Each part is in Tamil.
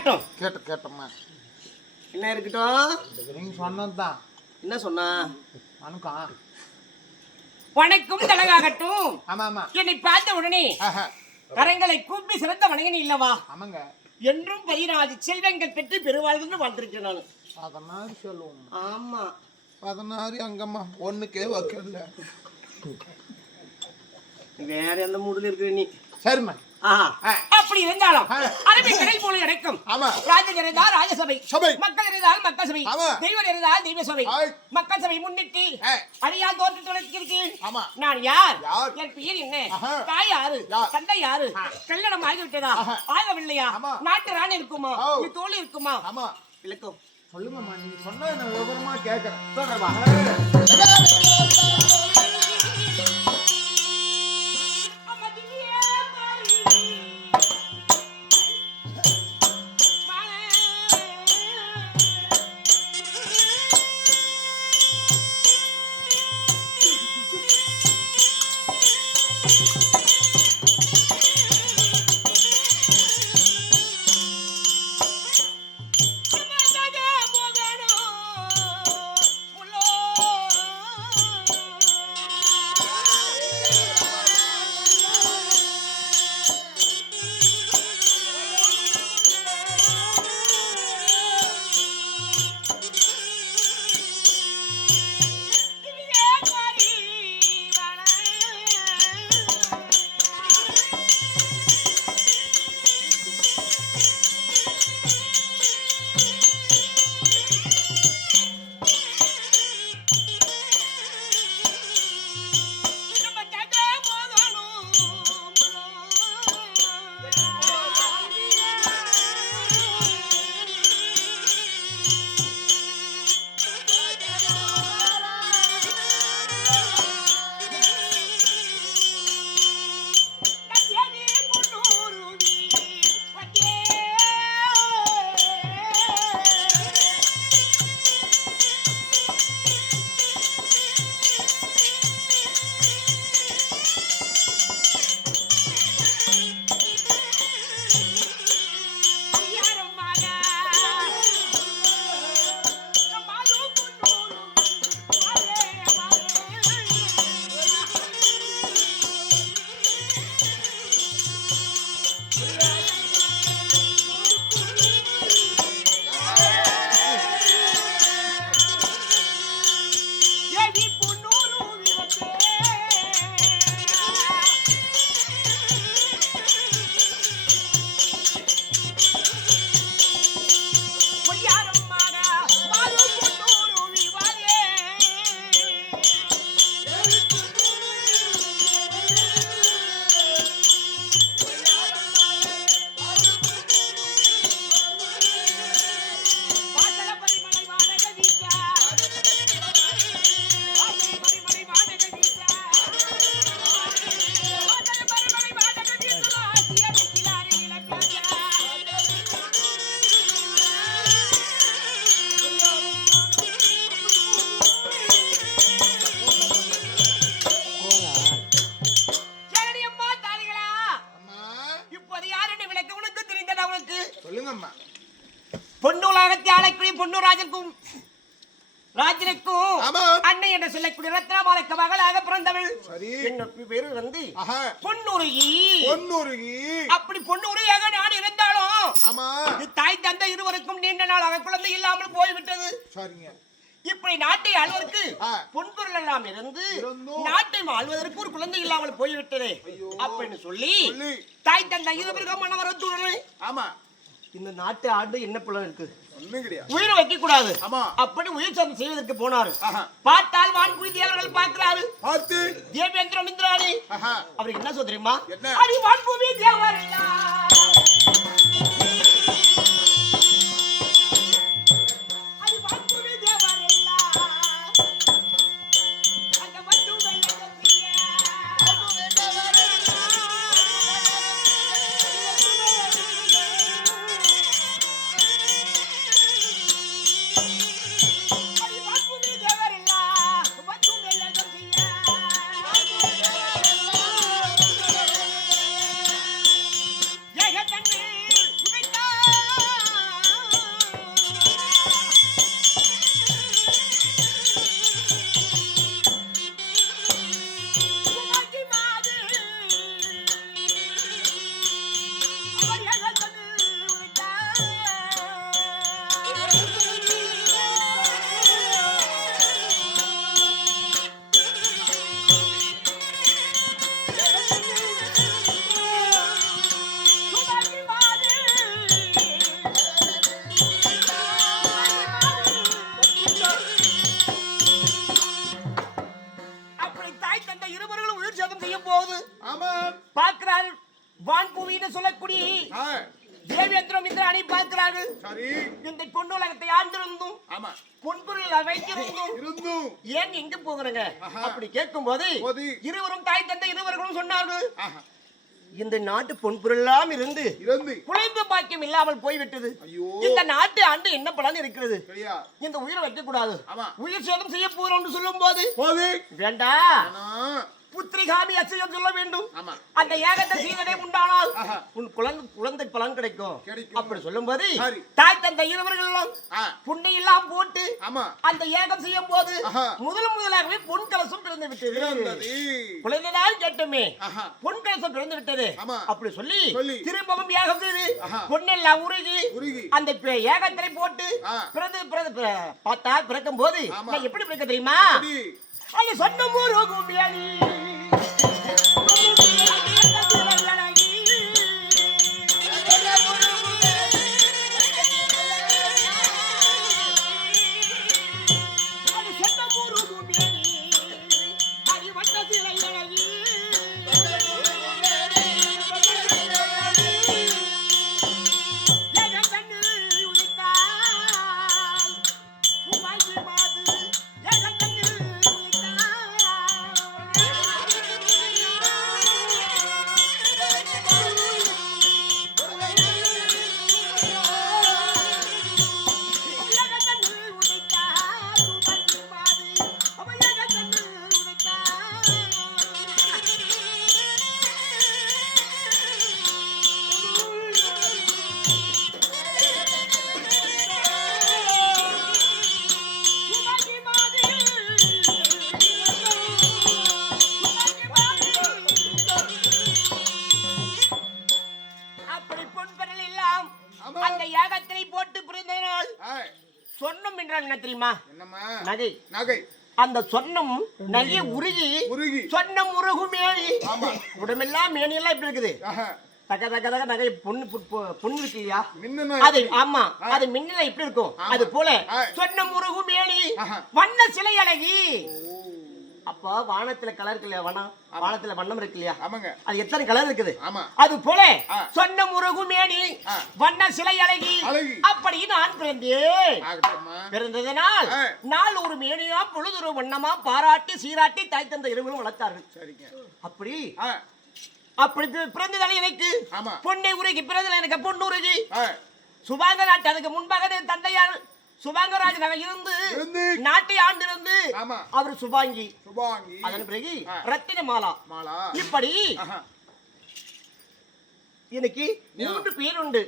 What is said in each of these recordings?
இருக்கட்டும் கேட்ட கேட்டம்மா. என்ன இருக்கட்டும்? நீங்க சொன்னதுதான் என்ன சொன்னா? வணக்கம் வணக்கம் தலகாகட்டும். ஆமா ஆமா என்னை பார்த்த உடனே. கரங்களை கூப்பி சிறந்த வணங்கினி இல்லவா? ஆமாங்க. என்றும் பதினாறு செல்வங்கள் பெற்று பெருவாழ்ந்து வாழ்ந்திருக்கேன் நான். பதினாறு சொல்லுவோம் ஆமா. பதினாறு அங்கம்மா. ஒண்ணுக்கே வைக்கல வேற எந்த மூடுல இருக்கிற நீ? சரிம்மா. அப்படி இருந்தாலும் ஆ. அரபி கடல் போல கிடைக்கும் ஆமா ராஜன் இருந்தால் ராஜசபை சபை. மக்கள் இருந்தால் மக்கள் சபை. தெய்வம் இருந்தால் தெய்வ சபை. மக்கள் சபை முன்னிட்டு ஆ. அடியால் தோற்று ஆமா நான் யார் யார்? என் பெயர் என்ன. தாய் யாரு? தந்தை யாரு ஆ. கல்யாணம் ஆகிவிட்டதா. ஆகவில்லையா ஆமா. நாட்டு ராணி இருக்குமா தோல் இருக்குமா ஆமா விளக்கம் சொல்லுங்கம்மா நீங்க சொன்னா நான் விவரமா கேட்கறேன் சொல்றவா பொன்னு ராஜனுக்கும் ராஜனுக்கும் ஆமா. அன்னை என்று சொல்லக்கூடிய ரத்னமாலைக்கு மகளாக பிறந்தவள். சரி. என்னோட பேரு வந்து ஆஹா. பொன்னுருகி. பொன்னுருகி. அப்படி பொன்னுருகியாக நான் இருந்தாலும் ஆமா. இது தாய் தந்தை இருவருக்கும் நீண்ட நாளாக குழந்தை இல்லாமல் போய்விட்டது. சரிங்க. இப்படி நாட்டை ஆள்வதற்கு ஆ. பொன்பொருள் எல்லாம் இருந்து. நாட்டை ஆள்வதற்கு ஒரு குழந்தை இல்லாமல் போய்விட்டதே. அப்படின்னு சொல்லி சொல்லி. தாய் தந்தை இருவருக்கும் மனவரத்துடனே ஆமா. இந்த நாட்டு ஆண்டு என்ன புலம் இருக்கு? உயிர் வைக்க கூடாது ஆமா. அப்படி உயிர் சந்தம் செய்வதற்கு போனாரு. பார்த்தால் வான்குடி தேவர்கள் பார்க்கிறாரு பார்த்து. தேவேந்திரம் இந்திராணி ஆஹா. அவருக்கு என்ன என்ன? அடி தேவர் அடி இருந்தும் ஏன் எங்க போகிறங்க. அப்படி கேட்கும் போது. இருவரும் தாய் தந்தை இருவர்களும் சொன்னார்கள். இந்த நாட்டு பொன்பொருளாம் இருந்து குழைந்த பாக்கியம் இல்லாமல் போய்விட்டது. ஐயோ. இந்த நாட்டு ஆண்டு என்ன பலன் இருக்கிறது? இந்த உயிரை வைக்க கூடாது. உயிர் சேதம் செய்ய போறோம் சொல்லும் போது. வேண்டாம் புத்திரிகாமி அச்சயம் சொல்ல வேண்டும் அந்த ஏகத்தை சீதனை உண்டானால். உன் குழந்தை குழந்தை பலன் கிடைக்கும். அப்படி சொல்லும்போது சரி. தாய் தந்தை இருவர்களும் புண்ணை எல்லாம் போட்டு அந்த ஏகம் செய்யும் போது. முதல் முதலாகவே பொன் கலசம் பிறந்து விட்டது குழந்தைதான் கேட்டுமே பொன் கலசம் பிறந்து விட்டது. அப்படி சொல்லி. திரும்பவும் ஏகம் செய்து ஆஹா. பொன்னெல்லாம் உருகி உருகி. அந்த ஏகத்தினை போட்டு. பிறந்து பிறந்து பார்த்தா பிறக்கும் போது எப்படி பிறக்க தெரியுமா அது சொந்த முருகும் அணி அது சொன்னம் என்றால் என்ன தெரியுமா? என்னம்மா? நகை. நகை. அந்த சொன்னம் நகைய உருகி உருகி. சொன்னம் உருகு மேனி. உடம்பெல்லாம் மேனி எல்லாம் இப்படி இருக்குது. ஆஹா. தக்க தக்க தக்க நகை பொண்ணு பொண்ணு இருக்கு இல்லையா? அது ஆமா. அது மின்னல இப்படி இருக்கும். அது போல. சொன்னம் உருகு மேனி. வண்ண சிலை அழகி. அப்போ வானத்துல கலர் இருக்கு இல்லையா வனம் வானத்துல வண்ணம் இருக்கு இல்லையா? ஆமாங்க. அது எத்தனை கலர் இருக்குது? ஆமா. அது போல. சொன்ன முருகு மேனி. வண்ண சிலை அழகி. அப்படி நான் பிறந்தேன் பிறந்ததனால். நாள் ஒரு மேனியா பொழுதொரு வண்ணமா பாராட்டி சீராட்டி தாய் தந்த இருவரும் வளர்த்தார்கள். சரிங்க. அப்படி. அப்படி பிறந்ததால் எனக்கு. பொன்னை உருகி பிறந்ததால் எனக்கு பொண்ணு உருகி. சுபாங்க நாட்டு அதுக்கு முன்பாக தந்தையார் சுபாங்கராஜ் நகை இருந்து. நாட்டை ஆண்டிருந்து. அவர் சுபாங்கி. சுபாங்கி. அதன் பிறகு. ரத்தின மாலா. மாலா. இப்படி எனக்கு மூன்று பேர் உண்டு.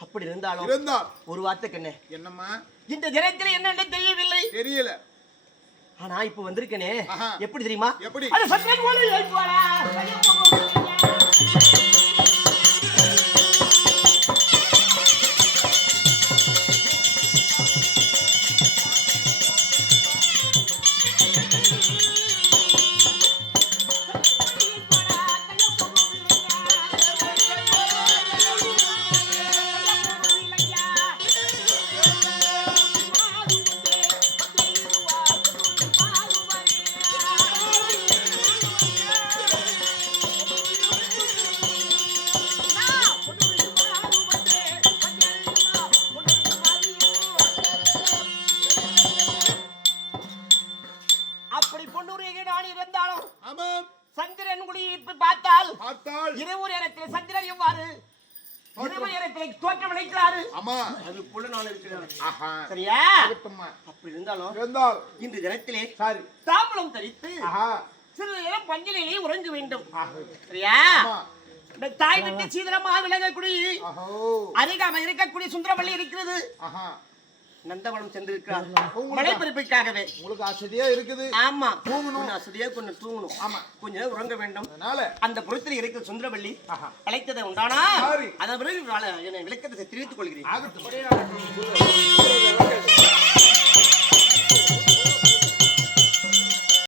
அப்படி இருந்தாலும் இருந்தால். ஒரு வார்த்தைக்கு என்ன? என்னம்மா? இந்த தினத்தில் என்னென்னு தெரியவில்லை. தெரியல. ஆனா இப்ப வந்திருக்கனே. எப்படி தெரியுமா? எப்படி? தோற்றம் அளிக்கிறாரு. ஆமா. அது போல நான் இருக்கிறேன் ஆஹா. சரியா? அப்படி இருந்தாலும் இருந்தால். இந்த தினத்திலே சரி. தாம்பலம் தரித்து ஆஹா. சிறிது நேரம் பஞ்சலிலே உறங்க வேண்டும். ஆஹா. சரியா? தாய் விட்டு சீதனமாக விளங்கக்கூடிய ஆஹோ. அருகாமல் இருக்கக்கூடிய சுந்தரவள்ளி இருக்கிறது. ஆஹா. நந்தவனம் சென்றிருக்கிறார். மலைப்பறிப்புக்காகவே உங்களுக்கு? அசதியா இருக்குது. ஆமா. தூங்கணும். அசதியா கொஞ்சம் தூங்கணும். ஆமா. கொஞ்ச நேரம் உறங்க வேண்டும். அதனால அந்த புறத்தில் இருக்கிற சுந்தரவள்ளி. அழைத்ததை உண்டானா. அதன் பிறகு என்னை விளக்கத்தை தெரிவித்துக் கொள்கிறேன்.